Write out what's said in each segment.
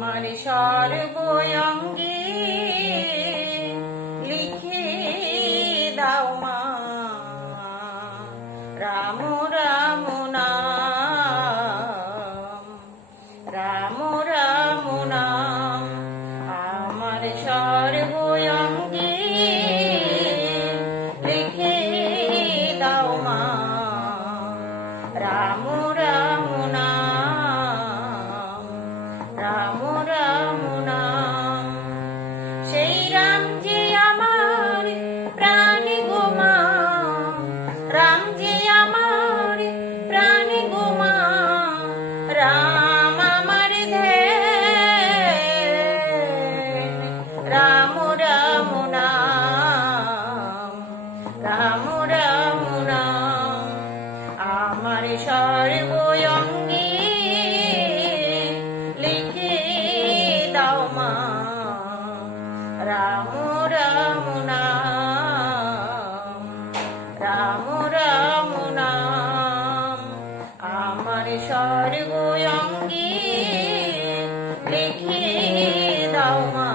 আমার সর্বঙ্গে লিখে দাও মা রাম রাম নাম, রাম রাম নাম। আমার সর্বঙ্গে লিখে দাও মা রাম রাম নাম, রাম রাম নাম। সেই রাম যে আমার প্রাণ গো মা, রাম যে আমার প্রাণ গো মা, রাম আমার ধ্যান, রাম রাম নাম, রাম রাম নাম। আমার সর্বঙ্গে লিখে দাও মা রাম রাম নাম, রাম রাম নাম। আমার সর্বঙ্গে লিখে দাও মা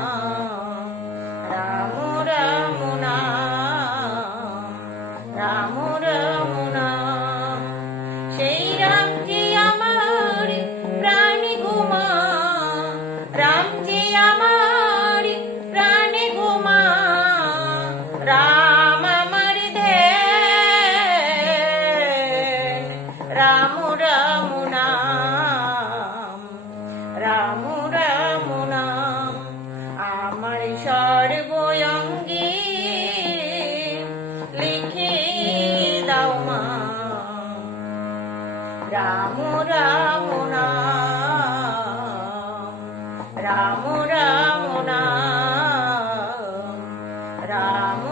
রাম রাম নাম, রাম রাম নাম। সেই রাম যে আমার প্রাণ গো মা, রাম যে আমার প্রাণ গো মা, রাম আমার ধ্যান, রাম রাম নাম, রাম রাম নাম। আমার সর্বঙ্গে লিখে দাও মা রাম রাম নাম, রাম রাম নাম, রাম